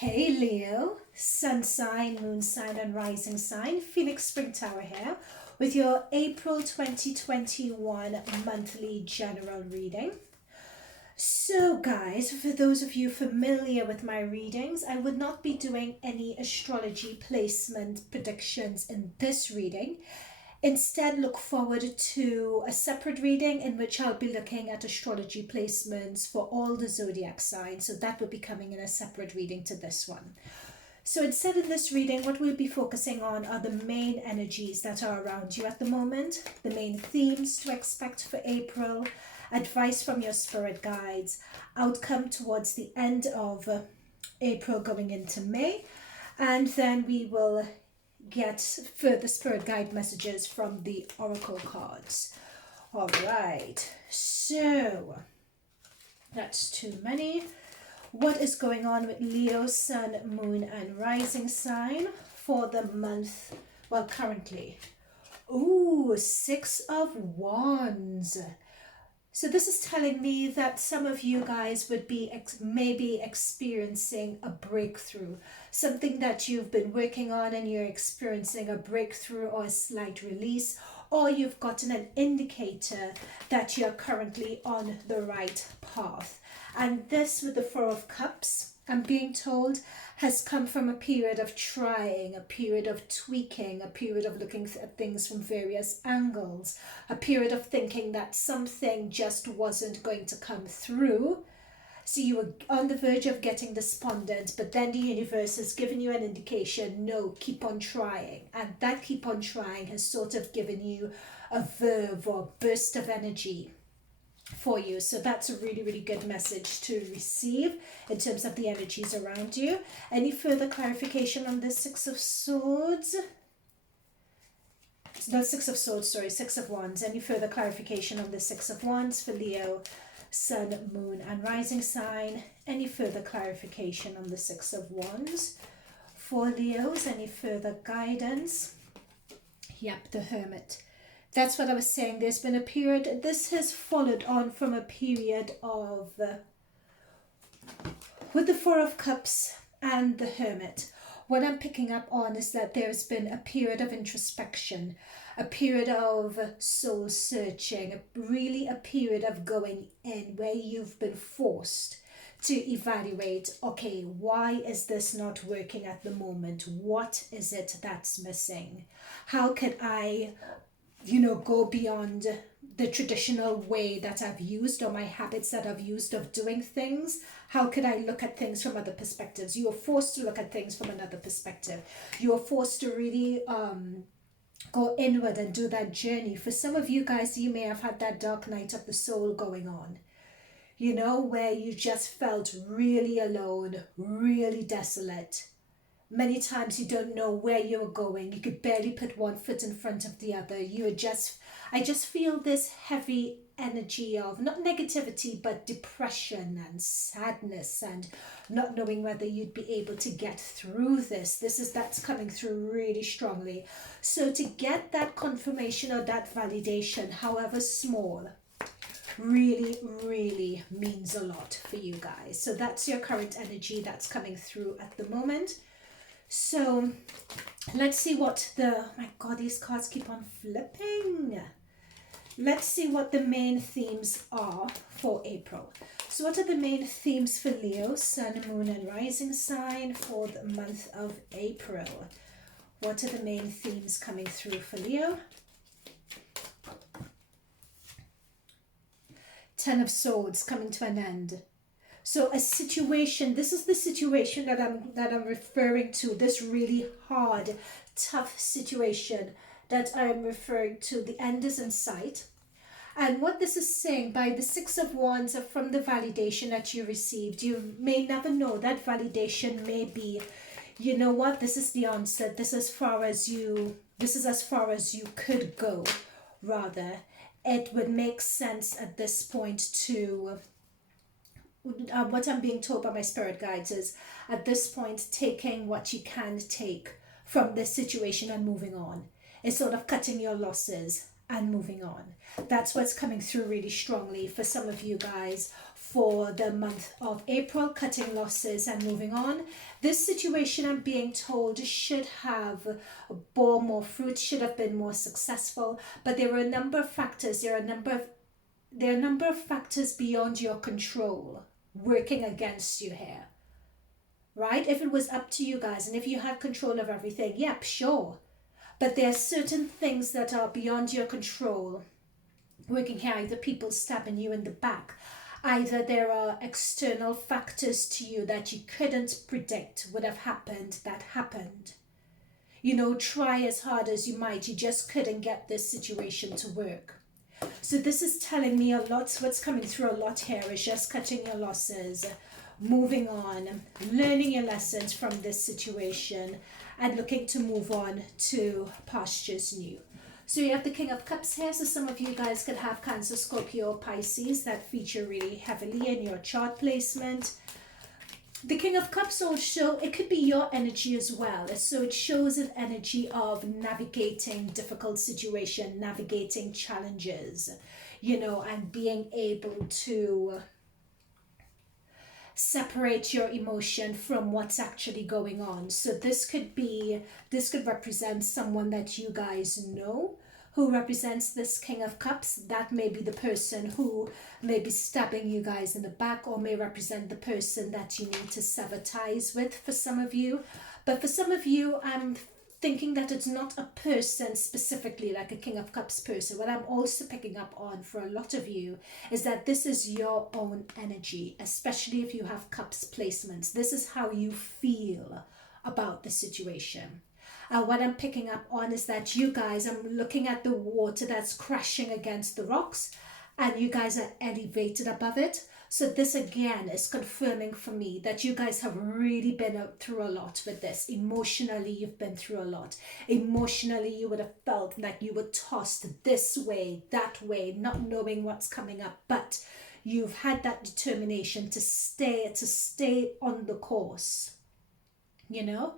Hey Leo, sun sign, moon sign and rising sign, Phoenix Spring Tower here with your April 2021 monthly general reading. So guys, for those of you familiar with my readings, I would not be doing any astrology placement predictions in this reading. Instead, look forward to a separate reading in which I'll be looking at astrology placements for all the zodiac signs. So that will be coming in a separate reading to this one. So instead in this reading, what we'll be focusing on are the main energies that are around you at the moment, the main themes to expect for April, advice from your spirit guides, outcome towards the end of April going into May, and then we will get further spirit guide messages from the oracle cards. All right, so that's too many. What is going on with Leo, Sun, Moon and Rising sign for the month, well currently? Ooh, Six of Wands. So this is telling me that some of you guys would be maybe experiencing a breakthrough, something that you've been working on and you're experiencing a breakthrough or a slight release, or you've gotten an indicator that you're currently on the right path. And this with the Four of Cups, I'm being told, has come from a period of trying, a period of tweaking, a period of looking at things from various angles, a period of thinking that something just wasn't going to come through. So you were on the verge of getting despondent, but then the universe has given you an indication, no, keep on trying. And that keep on trying has sort of given you a verve or burst of energy for you. So that's a really, really good message to receive in terms of the energies around you. Any further clarification on the Six of Swords? Not Six of Swords, sorry, Six of Wands. Any further clarification on the Six of Wands for Leo, Sun, Moon and Rising sign? Any further clarification on the Six of Wands for Leos? Any further guidance? Yep, the Hermit. That's what I was saying. There's been a period, this has followed on from a period of, with the Four of Cups and the Hermit. What I'm picking up on is that there's been a period of introspection, a period of soul searching, really a period of going in where you've been forced to evaluate, okay, why is this not working at the moment? What is it that's missing? How could I go beyond the traditional way that I've used or my habits that I've used of doing things? How could I look at things from other perspectives? You are forced to look at things from another perspective. You are forced to really go inward and do that journey. For some of you guys, you may have had that dark night of the soul going on, where you just felt really alone, really desolate. Many times you don't know where you're going. You could barely put one foot in front of the other. I just feel this heavy energy of not negativity, but depression and sadness and not knowing whether you'd be able to get through this. That's coming through really strongly. So to get that confirmation or that validation, however small, really, really means a lot for you guys. So that's your current energy that's coming through at the moment. So let's see what my God, these cards keep on flipping. Let's see what the main themes are for April. So what are the main themes for Leo, Sun, Moon and Rising sign for the month of April? What are the main themes coming through for Leo? Ten of Swords coming to an end. So a situation, this is the situation that I'm referring to, this really hard, tough situation that I'm referring to. The end is in sight. And what this is saying, by the Six of Wands, from the validation that you received, you may never know. That validation may be, you know what, this is the answer. This is as far as you could go, rather. It would make sense at this point to... what I'm being told by my spirit guides is, at this point, taking what you can take from this situation and moving on. It's sort of cutting your losses and moving on. That's what's coming through really strongly for some of you guys for the month of April, cutting losses and moving on. This situation, I'm being told, should have bore more fruit, should have been more successful, but there are a number of factors, there are a number of factors beyond your control working against you here. Right? If it was up to you guys and if you had control of everything, yep, sure. But there are certain things that are beyond your control working here, either people stabbing you in the back, either there are external factors to you that you couldn't predict would have happened that happened. You know, try as hard as you might, you just couldn't get this situation to work. So this is telling me a lot. What's coming through a lot here is just cutting your losses, moving on, learning your lessons from this situation, and looking to move on to pastures new. So you have the King of Cups here. So some of you guys could have Cancer, Scorpio, or Pisces that feature really heavily in your chart placement. The King of Cups also, it could be your energy as well. So it shows an energy of navigating difficult situation, navigating challenges, you know, and being able to separate your emotion from what's actually going on. So this could represent someone that you guys know who represents this King of Cups. That may be the person who may be stabbing you guys in the back, or may represent the person that you need to sever ties with for some of you. But for some of you, I'm thinking that it's not a person specifically like a King of Cups person. What I'm also picking up on for a lot of you is that this is your own energy, especially if you have cups placements. This is how you feel about the situation. What I'm picking up on is that you guys, I'm looking at the water that's crashing against the rocks and you guys are elevated above it. So this again is confirming for me that you guys have really been through a lot with this. Emotionally, you've been through a lot. Emotionally, you would have felt like you were tossed this way, that way, not knowing what's coming up. But you've had that determination to stay on the course, you know?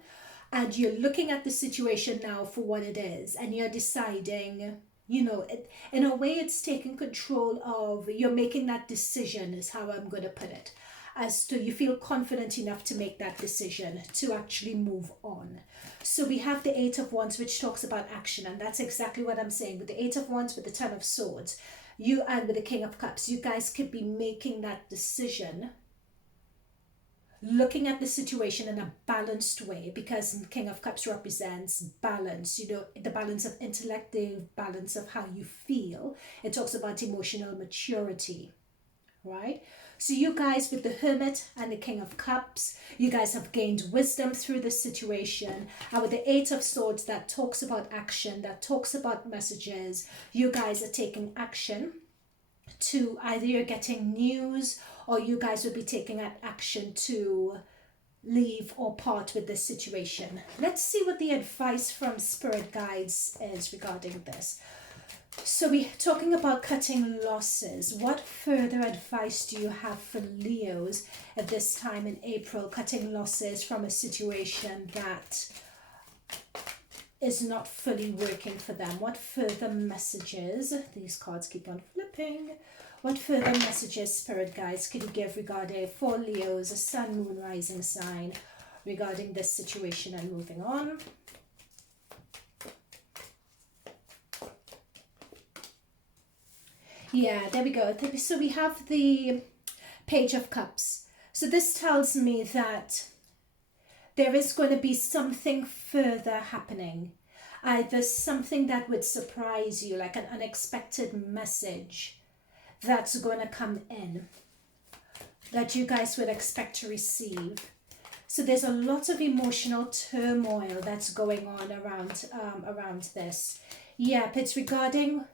And you're looking at the situation now for what it is, and you're deciding, you know, in a way it's taking control of, you're making that decision is how I'm going to put it, as to you feel confident enough to make that decision to actually move on. So we have the Eight of Wands, which talks about action, and that's exactly what I'm saying with the Eight of Wands, with the Ten of Swords, you and with the King of Cups. You guys could be making that decision, looking at the situation in a balanced way, because King of Cups represents balance, you know, the balance of intellect, the balance of how you feel. It talks about emotional maturity, right? So you guys with the Hermit and the King of Cups, you guys have gained wisdom through this situation. And with the Eight of Swords, that talks about action, that talks about messages. You guys are taking action to either you're getting news, or you guys will be taking action to leave or part with this situation. Let's see what the advice from Spirit Guides is regarding this. So we're talking about cutting losses. What further advice do you have for Leos at this time in April, cutting losses from a situation that is not fully working for them? What further messages, these cards keep on flipping, what further messages, Spirit Guides, could you give regarding for Leos, a Sun, Moon, Rising sign, regarding this situation and moving on? Yeah, there we go. So we have the Page of Cups. So this tells me that there is going to be something further happening. Either something that would surprise you, like an unexpected message that's going to come in that you guys would expect to receive. So there's a lot of emotional turmoil that's going on around this. Yep, it's regarding,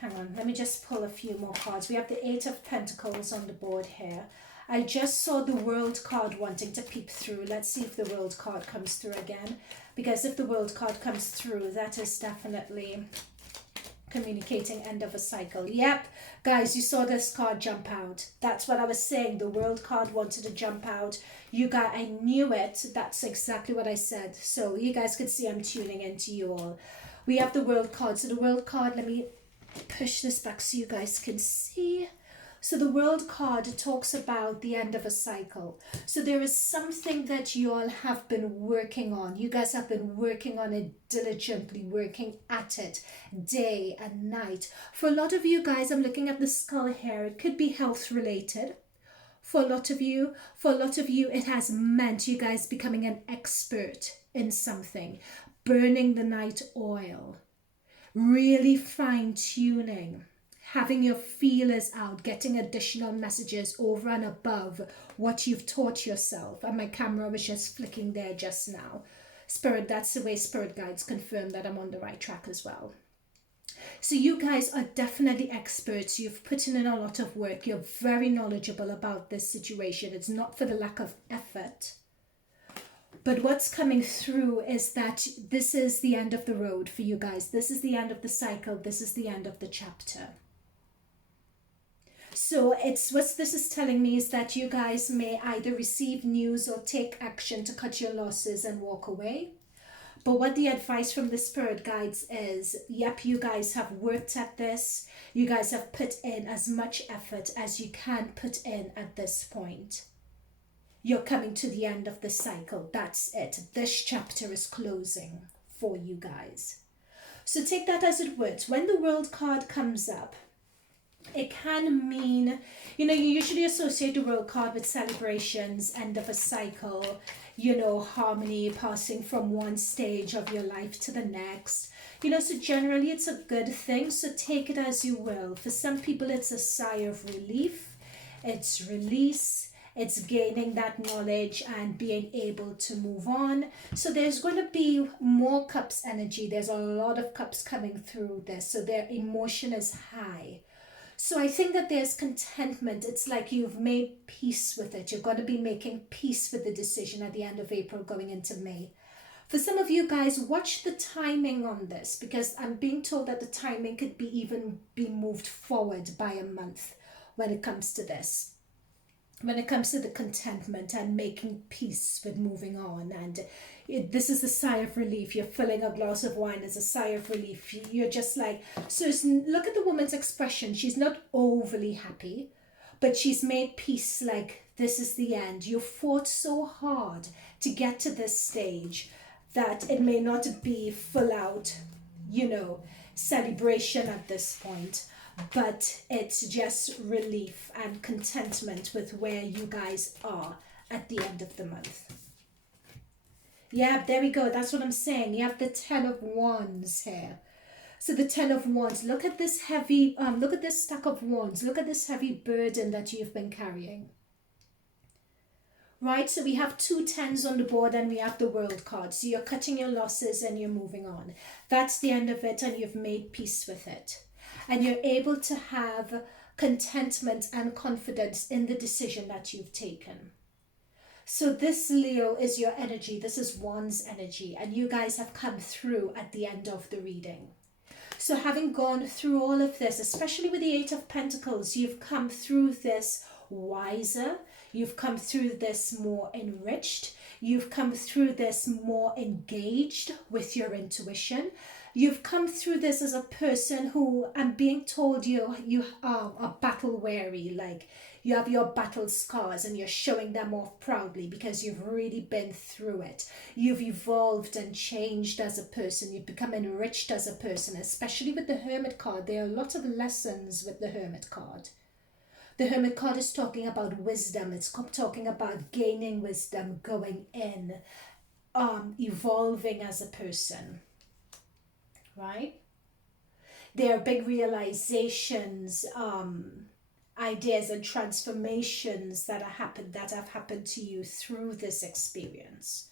hang on, let me just pull a few more cards. We have the Eight of Pentacles on the board here. I just saw the World card wanting to peep through. Let's see if the World card comes through again. Because if the World card comes through, that is definitely communicating end of a cycle. Yep, guys, you saw this card jump out. That's what I was saying. The World card wanted to jump out. You guys, I knew it. That's exactly what I said. So you guys could see I'm tuning into you all. We have the World card. So the World card, let me push this back so you guys can see. So the World card talks about the end of a cycle. So there is something that you all have been working on. You guys have been working on it diligently, working at it day and night. For a lot of you guys, I'm looking at the skull here. It could be health related. For a lot of you, it has meant you guys becoming an expert in something, burning the night oil, really fine-tuning, having your feelers out, getting additional messages over and above what you've taught yourself. And my camera was just flicking there just now. Spirit, that's the way Spirit guides confirm that I'm on the right track as well. So you guys are definitely experts. You've put in a lot of work. You're very knowledgeable about this situation. It's not for the lack of effort. But what's coming through is that this is the end of the road for you guys. This is the end of the cycle. This is the end of the chapter. So what this is telling me is that you guys may either receive news or take action to cut your losses and walk away. But what the advice from the Spirit guides is, yep, you guys have worked at this. You guys have put in as much effort as you can put in at this point. You're coming to the end of the cycle. That's it. This chapter is closing for you guys. So take that as it would. When the World card comes up, it can mean, you usually associate the World card with celebrations, end of a cycle, harmony, passing from one stage of your life to the next. So generally it's a good thing. So take it as you will. For some people, it's a sigh of relief. It's release. It's gaining that knowledge and being able to move on. So there's going to be more cups energy. There's a lot of cups coming through this. So their emotion is high. So I think that there's contentment. It's like you've made peace with it. You're going to be making peace with the decision at the end of April going into May. For some of you guys, watch the timing on this, because I'm being told that the timing could even be moved forward by a month when it comes to this. When it comes to the contentment and making peace with moving on. And this is a sigh of relief. You're filling a glass of wine as a sigh of relief. You're just like, look at the woman's expression. She's not overly happy, but she's made peace, like this is the end. You fought so hard to get to this stage that it may not be full out, celebration at this point. But it's just relief and contentment with where you guys are at the end of the month. Yeah, there we go. That's what I'm saying. You have the 10 of Wands here. So the 10 of Wands, look at this heavy, look at this stack of Wands. Look at this heavy burden that you've been carrying. Right, so we have 2 10s on the board and we have the World card. So you're cutting your losses and you're moving on. That's the end of it, and you've made peace with it. And you're able to have contentment and confidence in the decision that you've taken. So this, Leo, is your energy. This is Wands energy. And you guys have come through at the end of the reading. So having gone through all of this, especially with the 8 of Pentacles, you've come through this wiser. You've come through this more enriched. You've come through this more engaged with your intuition. You've come through this as a person who, I'm being told, you are battle weary, like you have your battle scars and you're showing them off proudly because you've really been through it. You've evolved and changed as a person. You've become enriched as a person, especially with the Hermit card. There are a lot of lessons with the Hermit card. The Hermit card is talking about wisdom. It's talking about gaining wisdom, going in, evolving as a person. Right? There are big realizations, ideas and transformations that have happened to you through this experience.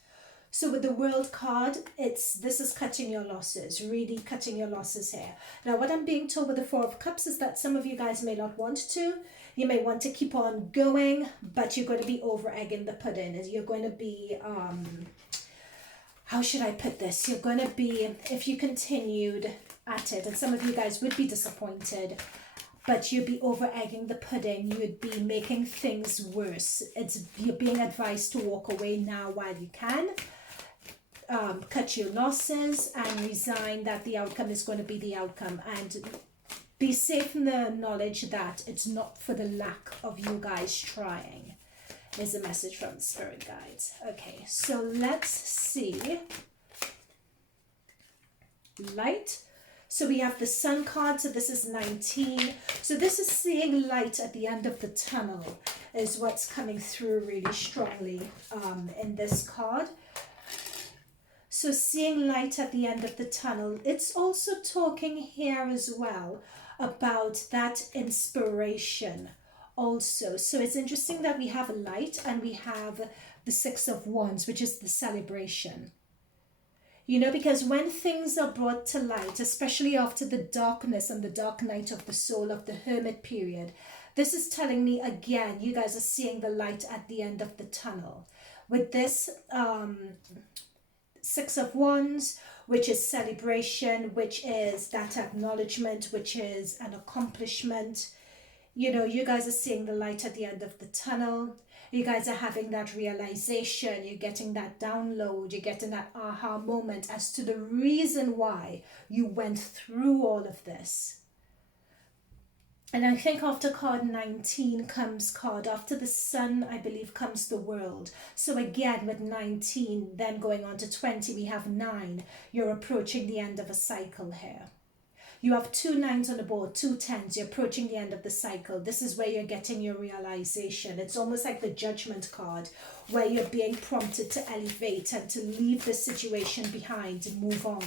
So with the World card, this is cutting your losses, really cutting your losses here. Now what I'm being told with the 4 of Cups is that some of you guys may not want to. You may want to keep on going, but you're going to be over egging the pudding. You're going to be how should I put this? You're going to be, if you continued at it, and some of you guys would be disappointed, but you'd be over egging the pudding. You'd be making things worse. You're being advised to walk away now while you can. cut your losses and resign that the outcome is going to be the outcome, and be safe in the knowledge that it's not for the lack of you guys trying, is a message from the spirit guides. Okay, so let's see. Light. So we have the Sun card, so this is 19. So this is seeing light at the end of the tunnel is what's coming through really strongly in this card. So seeing light at the end of the tunnel. It's also talking here as well about that inspiration also. So it's interesting that we have light and we have the Six of Wands, which is the celebration. You know, because when things are brought to light, especially after the darkness and the dark night of the soul of the Hermit period, this is telling me again, you guys are seeing the light at the end of the tunnel. With this Six of Wands, which is celebration, which is that acknowledgement, which is an accomplishment. You know, you guys are seeing the light at the end of the tunnel. You guys are having that realization, you're getting that download, you're getting that aha moment as to the reason why you went through all of this. And I think after card 19 comes card, after the Sun, I believe, comes the World. So again, with 19, then going on to 20, we have 9. You're approaching the end of a cycle here. You have 2 9s on the board, 2 10s. You're approaching the end of the cycle. This is where you're getting your realization. It's almost like the Judgment card, where you're being prompted to elevate and to leave the situation behind and move on.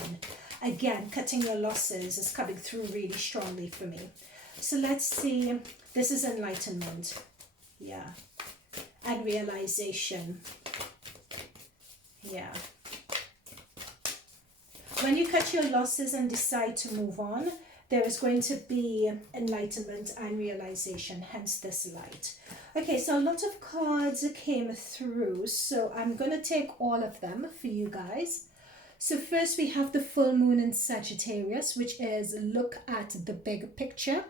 Again, cutting your losses is coming through really strongly for me. So let's see. This is enlightenment. Yeah. And realization. Yeah. When you cut your losses and decide to move on, there is going to be enlightenment and realization, hence this light. Okay, so a lot of cards came through, so I'm going to take all of them for you guys. So first we have the full moon in Sagittarius, which is look at the big picture.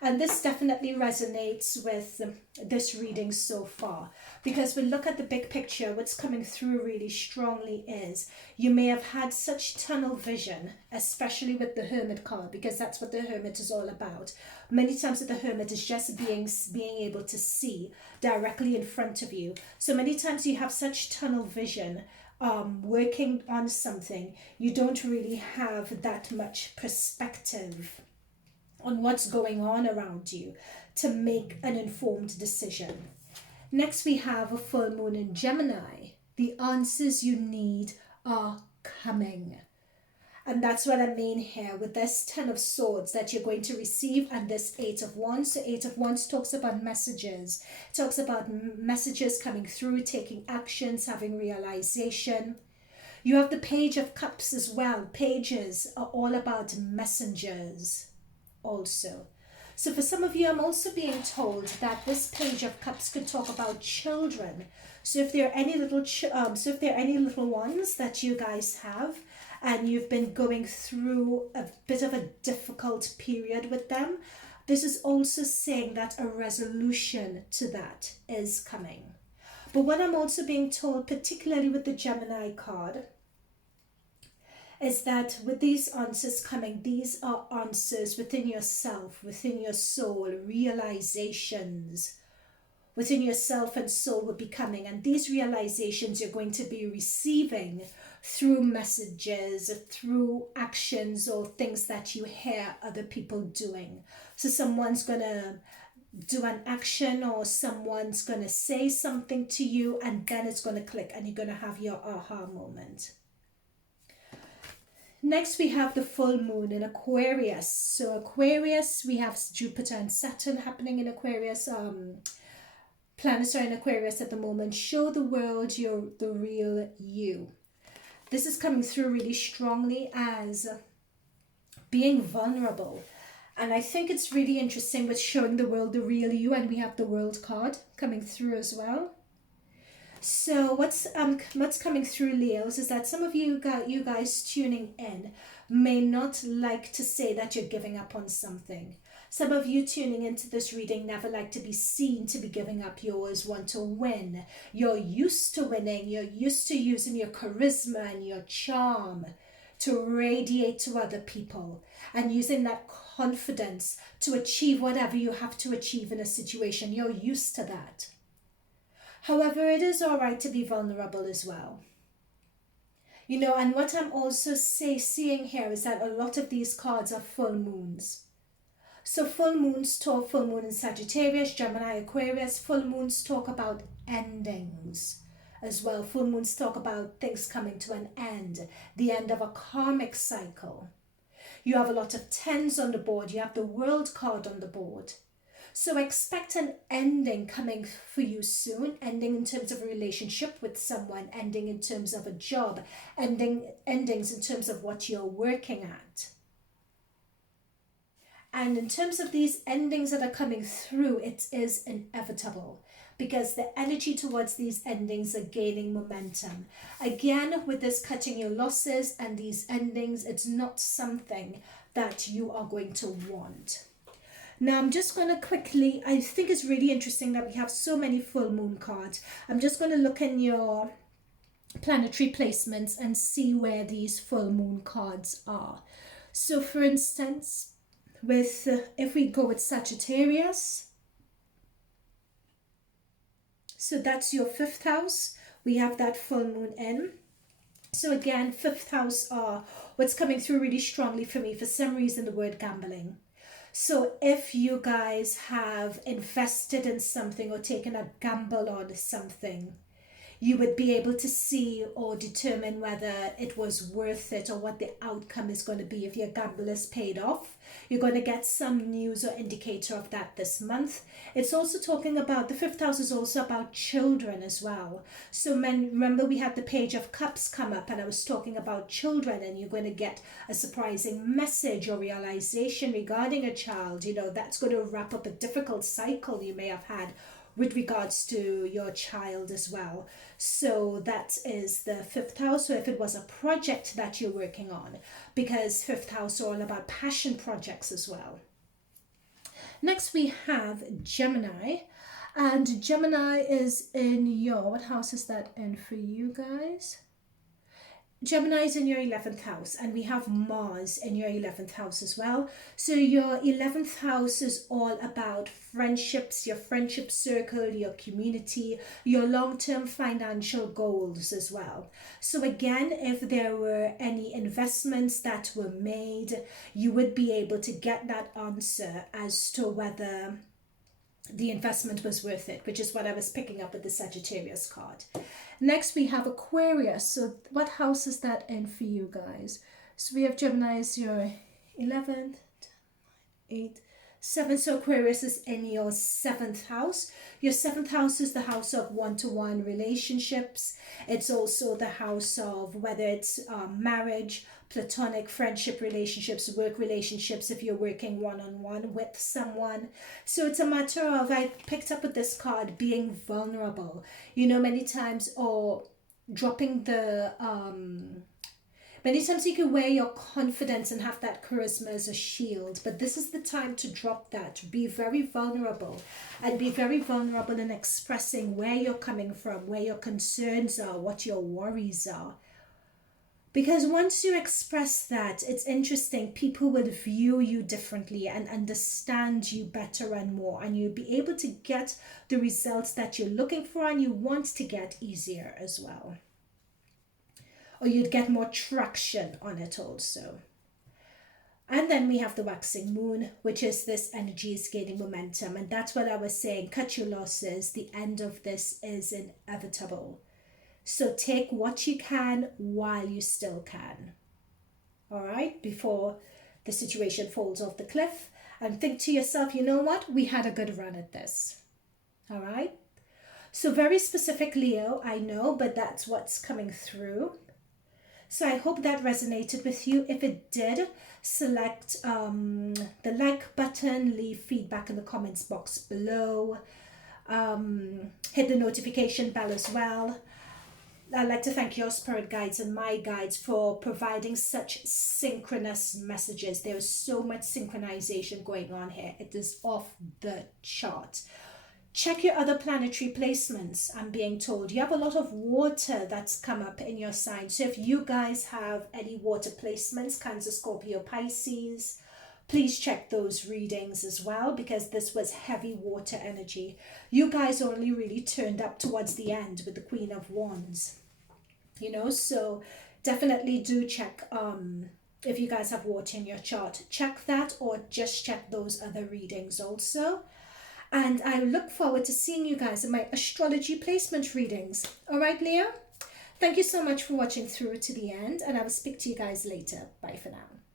And this definitely resonates with this reading so far, because we look at the big picture, what's coming through really strongly is you may have had such tunnel vision, especially with the Hermit card, because that's what the Hermit is all about. Many times with the Hermit is just being able to see directly in front of you. So many times you have such tunnel vision working on something, you don't really have that much perspective on what's going on around you to make an informed decision. Next, we have a full moon in Gemini. The answers you need are coming. And that's what I mean here with this 10 of Swords that you're going to receive and this 8 of Wands. So 8 of Wands talks about messages. It talks about messages coming through, taking actions, having realization. You have the Page of Cups as well. Pages are all about messengers also. So for some of you, I'm also being told that this Page of Cups could talk about children. So if there are any little ones that you guys have and you've been going through a bit of a difficult period with them, this is also saying that a resolution to that is coming. But what I'm also being told, particularly with the Gemini card, is that with these answers coming, these are answers within yourself, within your soul, realizations within yourself and soul will be coming. And these realizations you're going to be receiving through messages, through actions or things that you hear other people doing. So someone's going to do an action or someone's going to say something to you, and then it's going to click and you're going to have your aha moment. Next, we have the full moon in Aquarius. So Aquarius, we have Jupiter and Saturn happening in Aquarius. Planets are in Aquarius at the moment. Show the world you're the real you. This is coming through really strongly as being vulnerable. And I think it's really interesting with showing the world the real you. And we have the World card coming through as well. So what's coming through, Leos, is that some of you guys tuning in may not like to say that you're giving up on something. Some of you tuning into this reading never like to be seen to be giving up. You always want to win. You're used to winning. You're used to using your charisma and your charm to radiate to other people and using that confidence to achieve whatever you have to achieve in a situation. You're used to that. However, it is all right to be vulnerable as well. You know, and what I'm also seeing here is that a lot of these cards are full moons. So full moons talk, full moon in Sagittarius, Gemini, Aquarius, full moons talk about endings as well. Full moons talk about things coming to an end, the end of a karmic cycle. You have a lot of tens on the board. You have the World card on the board. So expect an ending coming for you soon, ending in terms of a relationship with someone, ending in terms of a job, endings in terms of what you're working at. And in terms of these endings that are coming through, it is inevitable because the energy towards these endings are gaining momentum. Again, with this cutting your losses and these endings, it's not something that you are going to want. Now, I'm just going to quickly, I think it's really interesting that we have so many full moon cards. I'm just going to look in your planetary placements and see where these full moon cards are. So, for instance, with if we go with Sagittarius, so that's your 5th house. We have that full moon in. So again, 5th house are what's coming through really strongly for me. For some reason, the word gambling. So if you guys have invested in something or taken a gamble on something, you would be able to see or determine whether it was worth it or what the outcome is going to be. If your gamble is paid off, you're going to get some news or indicator of that this month. It's also talking about, the 5th house is also about children as well. So remember we had the Page of Cups come up and I was talking about children, and you're going to get a surprising message or realization regarding a child. You know, that's going to wrap up a difficult cycle you may have had with regards to your child as well. So that is the 5th house. So if it was a project that you're working on, because 5th house are all about passion projects as well. Next we have Gemini, and Gemini is in your, what house is that in for you guys? Gemini is in your 11th house, and we have Mars in your 11th house as well. So your 11th house is all about friendships, your friendship circle, your community, your long-term financial goals as well. So again, if there were any investments that were made, you would be able to get that answer as to whether the investment was worth it, which is what I was picking up with the Sagittarius card. Next we have Aquarius. So what house is that in for you guys? So we have Gemini is your 11th, 8, 7. So Aquarius is in your 7th house. Your 7th house is the house of one-to-one relationships. It's also the house of whether it's marriage, platonic friendship relationships, work relationships, if you're working one-on-one with someone. So it's a matter of, I picked up with this card, being vulnerable. You know, many times, or dropping the many times you can wear your confidence and have that charisma as a shield, but this is the time to drop that. Be very vulnerable, and be very vulnerable in expressing where you're coming from, where your concerns are, what your worries are. Because once you express that, it's interesting, people will view you differently and understand you better and more, and you'll be able to get the results that you're looking for and you want to get easier as well. Or you'd get more traction on it also. And then we have the waxing moon, which is this energy is gaining momentum. And that's what I was saying, cut your losses. The end of this is inevitable. So take what you can while you still can. All right, before the situation falls off the cliff. And think to yourself, you know what? We had a good run at this. All right. So very specific, Leo, I know, but that's what's coming through. So I hope that resonated with you. If it did, select the like button, leave feedback in the comments box below, hit the notification bell as well. I'd like to thank your spirit guides and my guides for providing such synchronous messages. There is so much synchronization going on here. It is off the chart. Check your other planetary placements. I'm being told you have a lot of water that's come up in your sign. So if you guys have any water placements, Cancer, Scorpio, Pisces, please check those readings as well, because this was heavy water energy. You guys only really turned up towards the end with the Queen of Wands, you know, so definitely do check if you guys have water in your chart. Check that, or just check those other readings also. And I look forward to seeing you guys in my astrology placement readings. All right, Leo? Thank you so much for watching through to the end, and I will speak to you guys later. Bye for now.